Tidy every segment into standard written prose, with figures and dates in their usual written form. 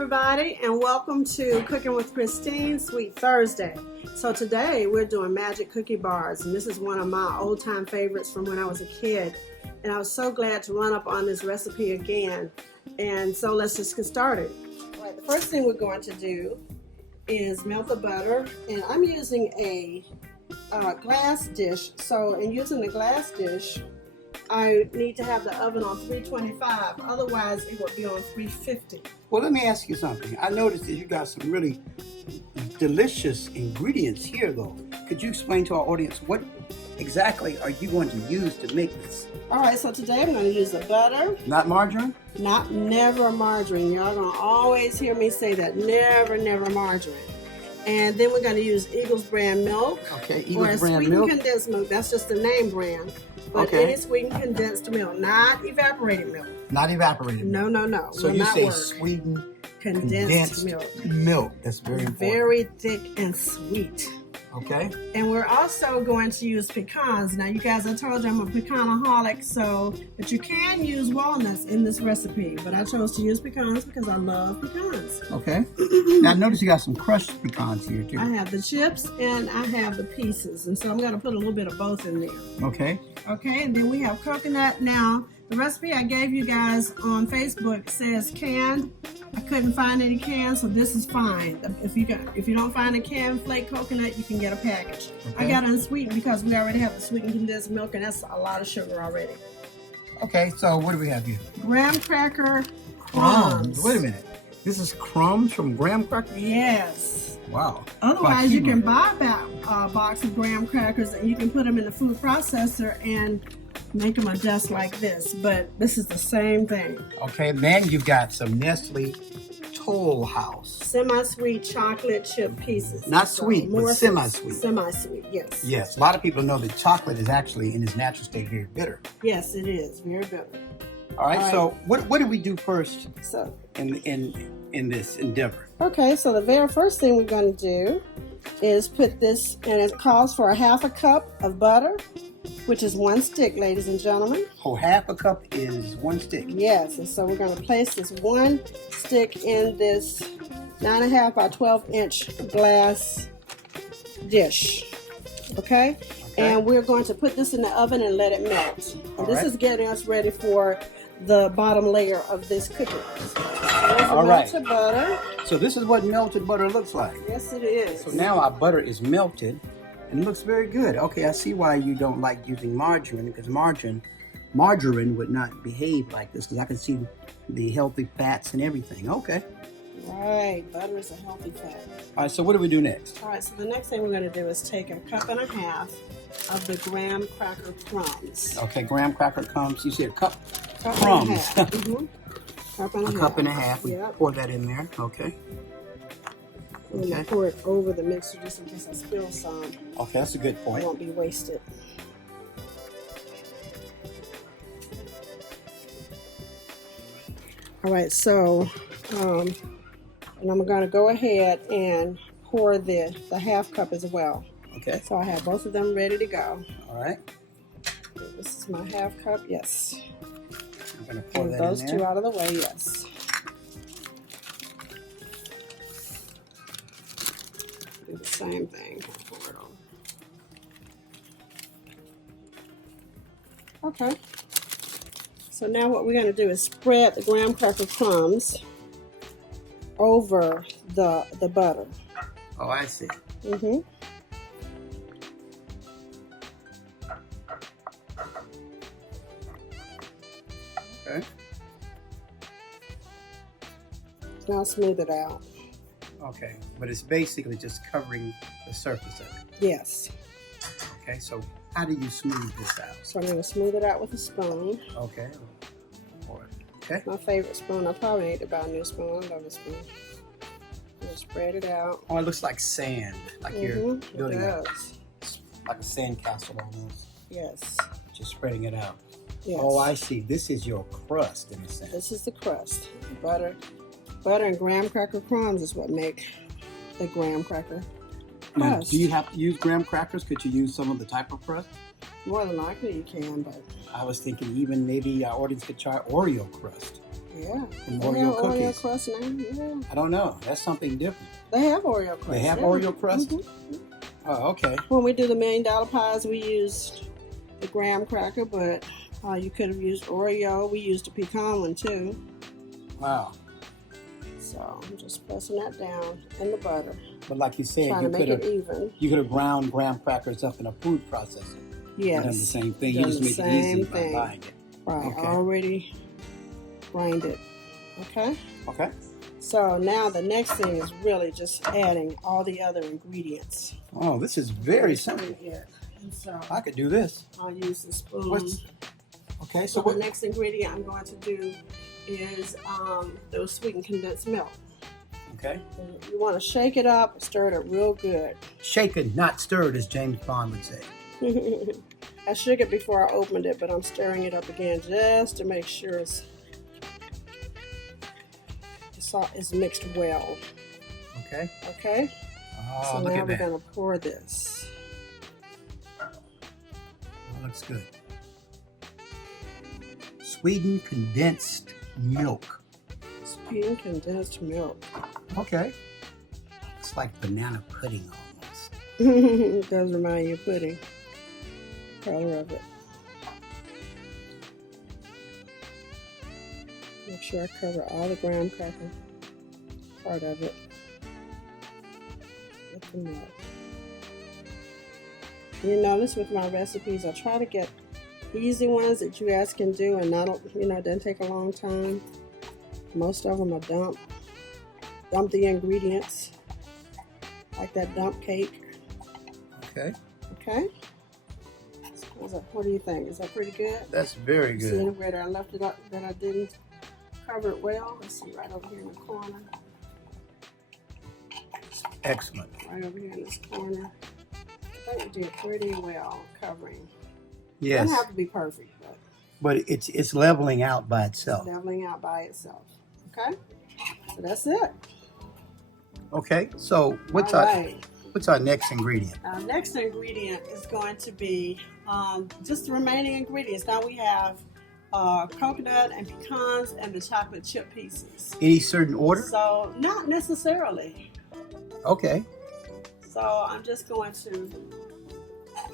everybody, and welcome to Cooking with Christine Sweet Thursday. So today we're doing magic cookie bars, and this is one of my old-time favorites from when I was a kid. And I was so glad to run up on this recipe again. And so let's just get started. All right, the first thing we're going to do is melt the butter, and I'm using a glass dish. So in using the glass dish, I need to have the oven on 325, otherwise it would be on 350. Well, let me ask you something. I noticed that you got some really delicious ingredients here, though. Could you explain to our audience what exactly are you going to use to make this? All right, so today I'm going to use the butter. Not margarine? Never margarine. Y'all going to always hear me say that. Never margarine. And then we're going to use Eagles brand milk. Okay, Eagles brand Or milk. sweetened condensed milk. That's just the name brand. But Okay. any sweetened condensed milk, not evaporated milk. Not evaporated milk. No. So you say sweetened condensed milk. That's very important. Very thick and sweet. Okay. And we're also going to use pecans. Now, you guys, I told you I'm a pecanaholic, but you can use walnuts in this recipe. But I chose to use pecans because I love pecans. Okay. Now, notice you got some crushed pecans here, too. I have the chips and I have the pieces. And so I'm going to put a little bit of both in there. Okay. Okay, and then we have coconut. Now, the recipe I gave you guys on Facebook says canned. I couldn't find any cans, so this is fine. If you don't find a canned flake coconut, you can get a package. Okay. I got unsweetened because we already have the sweetened condensed milk, and that's a lot of sugar already. Okay, so what do we have here? Graham cracker crumbs. Wait a minute. This is crumbs from graham crackers? Yes. Wow. Otherwise, you can buy a box of graham crackers, and you can put them in the food processor and make them a dust like this. But this is the same thing. Okay, then you've got some Nestle Toll House. Semi-sweet chocolate chip pieces. Not sweet, but Morsels. semi-sweet. Semi-sweet, yes. Yes, a lot of people know that chocolate is actually in its natural state very bitter. Yes, it is. Very bitter. All right, All right. so what do we do first So, in this endeavor? okay, so the very first thing we're going to do is put this, and it calls for a half a cup of butter, which is 1 stick, ladies and gentlemen. Oh, half a cup is 1 stick. Yes, and so we're going to place this 1 stick in this 9.5 by 12 inch glass dish. Okay? And we're going to put this in the oven and let it melt. And this is getting us ready for the bottom layer of this cookie. So there's the melted butter. So this is what melted butter looks like. Yes, it is. So now our butter is melted and it looks very good. Okay, I see why you don't like using margarine, because margarine would not behave like this, because I can see the healthy fats and everything. Okay. Right, butter is a healthy fat. All right, so what do we do next? All right, so the next thing we're going to do is take a cup and a half of the graham cracker crumbs. Okay, graham cracker crumbs. You said Cup crumbs. and a half. Cup and a half. Cup and a half. We Yep. pour that in there. Okay. I'm going to pour it over the mixer just in case I spill some. Okay, that's a good It point. won't be wasted. All right, so and I'm going to go ahead and pour the half cup as well. Okay. So I have both of them ready to go. All right. This is my half cup, yes. I'm going to pour And that those in there. two out of the way, yes. Do the same thing. Pour it on. Okay. So now what we're going to do is spread the graham cracker crumbs over the butter. Oh, I see. Mm-hmm. Okay. Now smooth it out. Okay, but it's basically just covering the surface of it. Yes. Okay, so how do you smooth this out? So I'm going to smooth it out with a spoon. Okay. Pour it. Okay. My favorite spoon. I probably need to buy a new spoon. I love this spoon. I'm going to spread it out. Oh, it looks like sand, like you're building it a, does. like a sand castle almost. Yes. Just spreading it out. Yes. Oh, I see. This is your crust in a sense. This is the crust. Butter and graham cracker crumbs is what make the graham cracker Now, crust. do you have to use graham crackers? Could you use some of the type of crust? More than likely you can, but I was thinking even maybe our audience could try Oreo crust. Yeah. From They Oreo have cookies. Oreo crust now. Yeah. I don't know. That's something different. They have Oreo crust. They have yeah. Oreo crust? Mhm. Oh, okay. When we do the $1 Million pies, we used the graham cracker, but you could have used Oreo. We used the pecan one too. Wow. So I'm just pressing that down in the butter. But like you said, Trying to make it even. You could have ground graham crackers up in a food processor. Yes. Done the same thing. Done You just the make it easy same by thing. buying it. Right. Okay. Already grinded. Okay. Okay. So now the next thing is really just adding all the other ingredients. Oh, this is very simple. Yeah. And so I could do this. I'll use the spoon. Okay, So so the next ingredient I'm going to do is the sweetened condensed milk. Okay. And you want to shake it up, stir it up real good. Shaken, not stirred, as James Bond would say. I shook it before I opened it, but I'm stirring it up again just to make sure it's mixed well. Okay. Okay? Oh, So look now at we're that. going to pour this. Oh, looks good. Sweetened condensed milk. Sweetened condensed milk. Okay. It's like banana pudding almost. It does remind you of pudding. Color of it. Make sure I cover all the graham cracker part of it with the milk. You notice with my recipes, I try to get easy ones that you guys can do and not, it doesn't take a long time. Most of them are dump the ingredients, like that dump cake. Okay. Okay. So what do you think? Is that pretty good? That's very See good. anywhere that I left it up that I didn't cover it well? Let's see, right over here in the corner. Excellent. Right over here in this corner. I think we did pretty well covering. Yes. Doesn't have to be perfect, but But it's leveling out by itself. leveling out by itself. Okay? So that's it. Okay. So what's All our right. what's our next ingredient? Our next ingredient is going to be just the remaining ingredients. Now we have coconut and pecans and the chocolate chip pieces. Any certain order? So not necessarily. Okay. So I'm just going to, I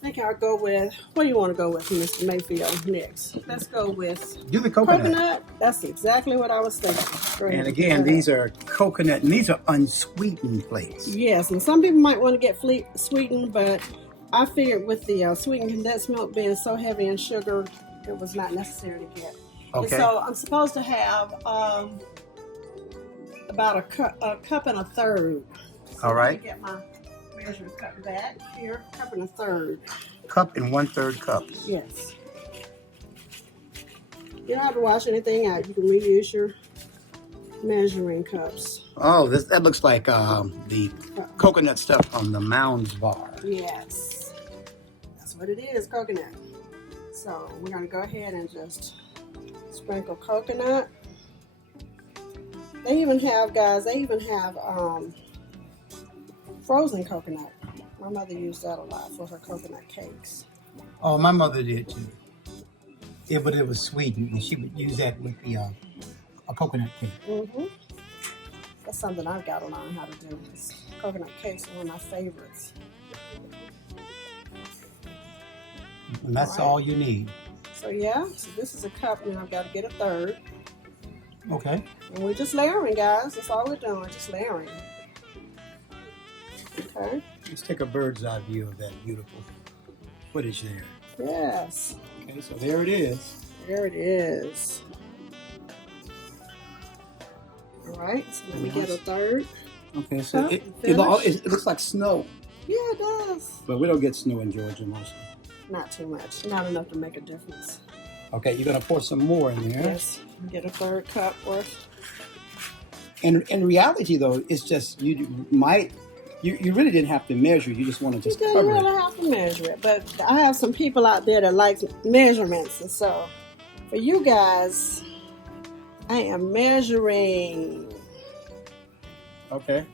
think I'll go with, what do you want to go with, Mr. Mayfield, next? Let's go with Do the coconut. That's exactly what I was thinking. Great. And again, these are coconut, and these are unsweetened flakes. Yes, and some people might want to get sweetened, but I figured with the sweetened condensed milk being so heavy in sugar, it was not necessary to get. Okay. And so I'm supposed to have about a cup and a third. So All right. Let me get my measuring cup back here. Cup and a third. Cup and 1/3 cups. Yes. You don't have to wash anything out. You can reuse your measuring cups. Oh, that looks like the coconut stuff on the Mounds bar. Yes. That's what it is, coconut. So we're going to go ahead and just sprinkle coconut. They even have, guys, frozen coconut. My mother used that a lot for her coconut cakes. Oh, my mother did too. Yeah, but it was sweetened, and she would use that with the a coconut cake. Mm-hmm. That's something I've got to learn how to do. This coconut cakes are one of my favorites. And that's All right. all you need. So yeah, so this is a cup, and I've got to get a third. Okay. And we're just layering, guys. That's all we're doing, just layering. Okay. Let's take a bird's eye view of that beautiful footage there. Yes. Okay, so there it is. There it is. All right. So let me get a third. Okay, so Cup, it finish. looks like snow, Yeah, it does. but we don't get snow in Georgia mostly. Not too much. Not enough to make a difference. Okay, you're gonna pour some more in there. Yes. Get a third cup worth. And in reality, though, it's just you really didn't have to measure. You just want to just You cover don't it. really have to measure it, but I have some people out there that like measurements, and so for you guys, I am measuring. Okay.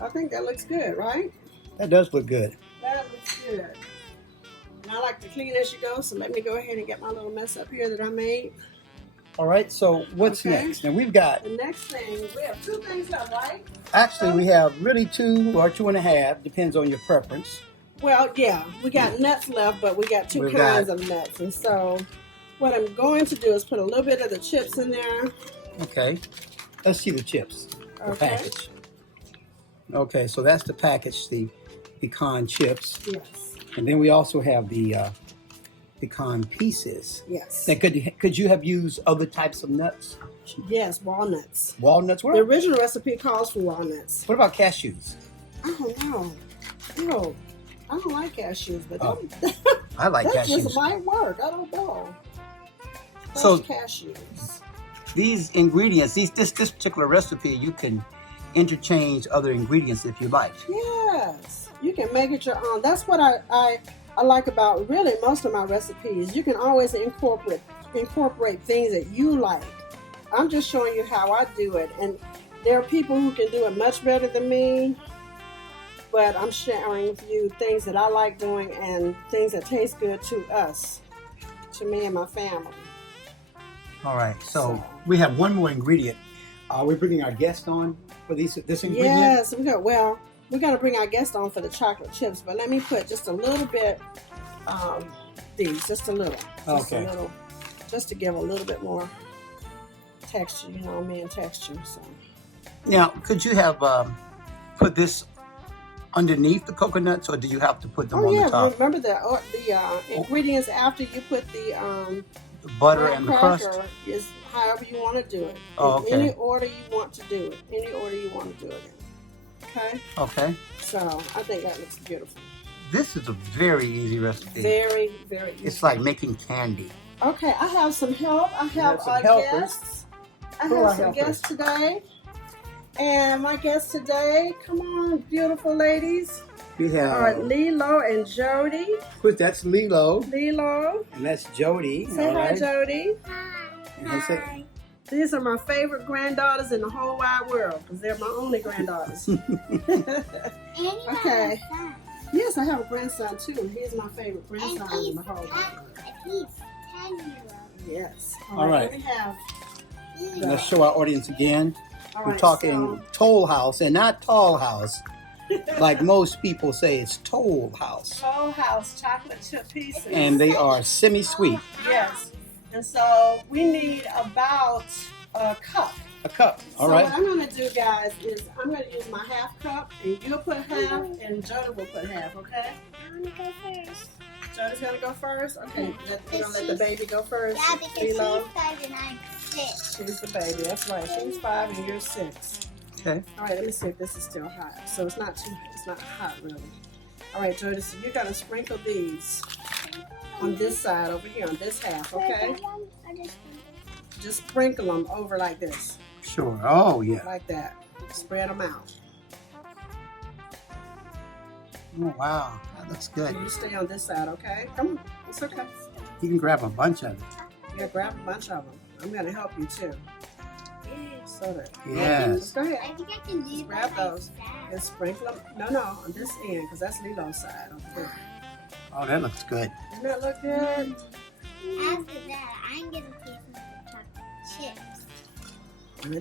I think that looks good, right? That does look good. That looks good. And I like to clean as you go, so let me go ahead and get my little mess up here that I made. All right, so what's Okay. next? Now we've got, The next thing, we have two things left, right? actually we have really 2 or 2.5, depends on your preference. Well, yeah, we got nuts left, but we got two kinds of nuts. And so what I'm going to do is put a little bit of the chips in there. Okay, let's see the chips, the Okay. package. Okay, so that's the package, the pecan chips. Yes. And then we also have the pecan pieces. Yes. Now, could you have used other types of nuts? Yes, walnuts. Walnuts? The original recipe calls for walnuts. What about cashews? I don't know. Ew. I don't like cashews, but I like that cashews. just might work. I don't know. So Cashews. these ingredients, this particular recipe, you can interchange other ingredients if you like. Yes, you can make it your own. That's what I like about really most of my recipes. You can always incorporate things that you like. I'm just showing you how I do it, and there are people who can do it much better than me. But I'm sharing with you things that I like doing and things that taste good to us, to me and my family. All right, so we have one more ingredient. We're bringing our guest on for this ingredient. Yes, we're gonna bring our guest on for the chocolate chips, but let me put just a little bit, just a little, just to give a little bit more texture. You know, texture. So Now, could you have put this underneath the coconuts, or do you have to put them on the top? Remember the ingredients after you put the butter and the crust? Is however you want to do it. Oh, okay. Any order you want to do it. Any order you want to do it in. Okay? Okay. So, I think that looks beautiful. This is a very easy recipe. Very, very easy. It's like making candy. Okay, I have some help. I have some our helpers. guests. I have some guests today. And my guests today, come on, beautiful ladies. We have All right, Lilo and Jody. That's Lilo. Lilo. And that's Jody. Say hi, Jody. Hi. These are my favorite granddaughters in the whole wide world because they're my only granddaughters. Okay. Yes, I have a grandson too. He's my favorite grandson in the whole world. He's 10-year-old. Yes. All right. We have. Let's show our audience again. All We're right, talking Toll House and not Tall House. Like most people say, it's Toll House. Toll House chocolate chip pieces. And they are semi-sweet. Yes. And so we need about a cup. A cup. All so right. what I'm going to do, guys, is I'm going to use my half cup, and you'll put half, and Jody will put half, okay? I want to go first. Jody's going to go first? Okay. You're going to let the baby go first? Yeah, because she's Lilo? 5 and I'm 6. She's the baby. That's right. She's 5 and you're 6. Okay. All right, let me see if this is still hot. So it's not hot really. All right, Jody, so you're gonna sprinkle these on this side over here, on this half, okay? Just sprinkle them over like this. Sure. Oh, yeah. Like that. Spread them out. Oh, wow. That looks good. You stay on this side, okay? Come on. It's okay. You can grab a bunch of it. Yeah, grab a bunch of them. I'm gonna help you too. So that. Yes. Just go ahead. I think I can do Just grab those and sprinkle them. No, on this end, because that's Lilo's side over there. Oh, that looks good. Doesn't that look good? After that, I'm going to taste the chocolate chips. Now,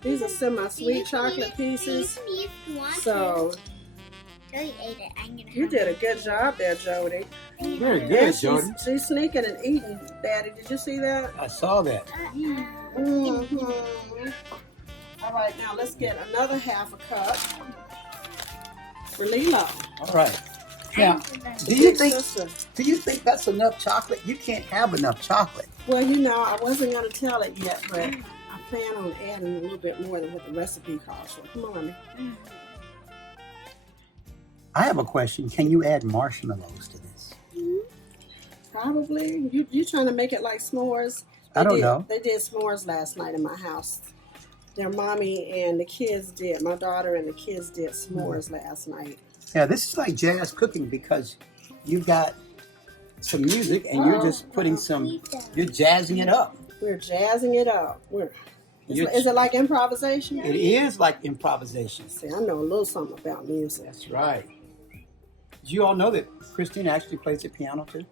these are semi-sweet chocolate pieces. So Jody ate it. I'm gonna. you did a good job there, Jody. Very And good, Jody. she's sneaking and eating, Daddy. Did you see that? I saw that. Mm-hmm. All right, now let's get another half a cup for Lilo. All right. Now, do you think that's enough chocolate? You can't have enough chocolate. Well, you know, I wasn't going to tell it yet, but I plan on adding a little bit more than what the recipe calls for. Come on. I have a question. Can you add marshmallows to this? Probably. You trying to make it like s'mores? I don't know. They did s'mores last night in my house. Their mommy and the kids did. My daughter and the kids did s'mores last night. Yeah, this is like jazz cooking because you've got some music and you're just putting you're jazzing it up. We're jazzing it up. Is it like improvisation? It is like improvisation. See, I know a little something about music. That's right. Did you all know that Christine actually plays the piano too?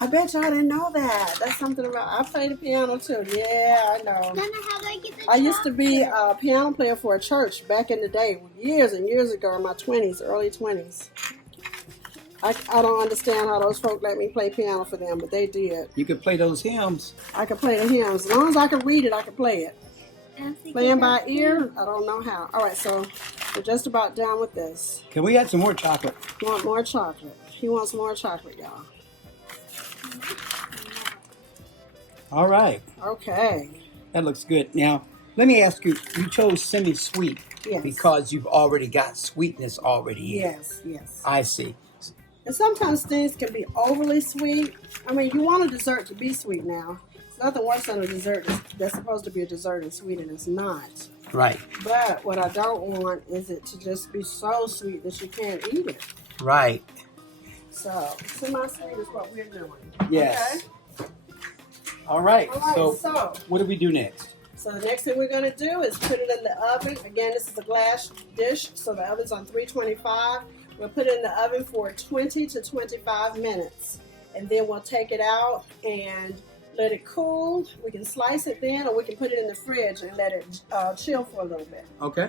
I bet y'all didn't know that. That's something about. I play the piano too. Yeah, I know. Nana, how do I get the I used to be a piano player for a church back in the day, years and years ago, in my 20s, early 20s. I don't understand how those folk let me play piano for them, but they did. You could play those hymns. I could play the hymns. As long as I could read it, I could play it. chocolate? Playing by ear, I don't know how. All right, so we're just about done with this. Can we add some more chocolate? You want more chocolate? He wants more chocolate, y'all. All right. Okay. That looks good. Now, let me ask you, you chose semi-sweet Yes. because you've already got sweetness already in. Yes, yes. I see. And sometimes things can be overly sweet. I mean, you want a dessert to be sweet now. There's nothing worse than a dessert that's supposed to be a dessert and sweet and it's not. Right. But what I don't want is it to just be so sweet that you can't eat it. Right. So, semi-sweet is what we're doing. Yes. Okay? All right. All right, So, what do we do next? So the next thing we're going to do is put it in the oven. Again, this is a glass dish, so the oven's on 325. We'll put it in the oven for 20 to 25 minutes. And then we'll take it out and let it cool. We can slice it then, or we can put it in the fridge and let it chill for a little bit. Okay.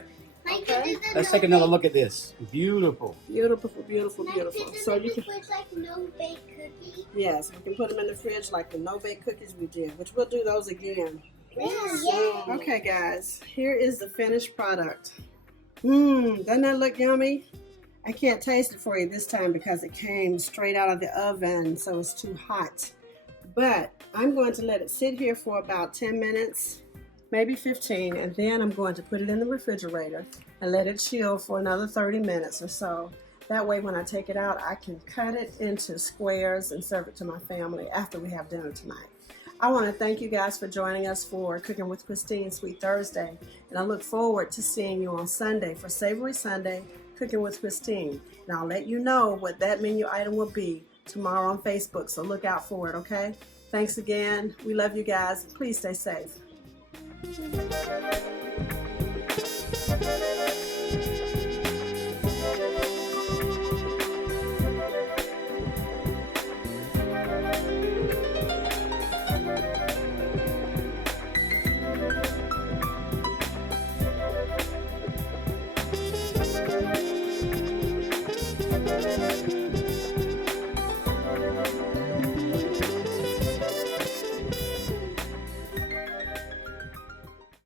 Okay. Let's take another look at this. Beautiful. Beautiful, beautiful, beautiful. So you can, like no-bake cookies. yes, we can put them in the fridge like the no-bake cookies we did, which we'll do those again. Yeah. Okay, guys, here is the finished product. Doesn't that look yummy? I can't taste it for you this time because it came straight out of the oven, so it's too hot. But I'm going to let it sit here for about 10 minutes, maybe 15, and then I'm going to put it in the refrigerator and let it chill for another 30 minutes or so. That way, when I take it out, I can cut it into squares and serve it to my family after we have dinner tonight. I want to thank you guys for joining us for Cooking with Christine Sweet Thursday, and I look forward to seeing you on Sunday for Savory Sunday, Cooking with Christine. And I'll let you know what that menu item will be tomorrow on Facebook, so look out for it, okay? Thanks again. We love you guys. Please stay safe.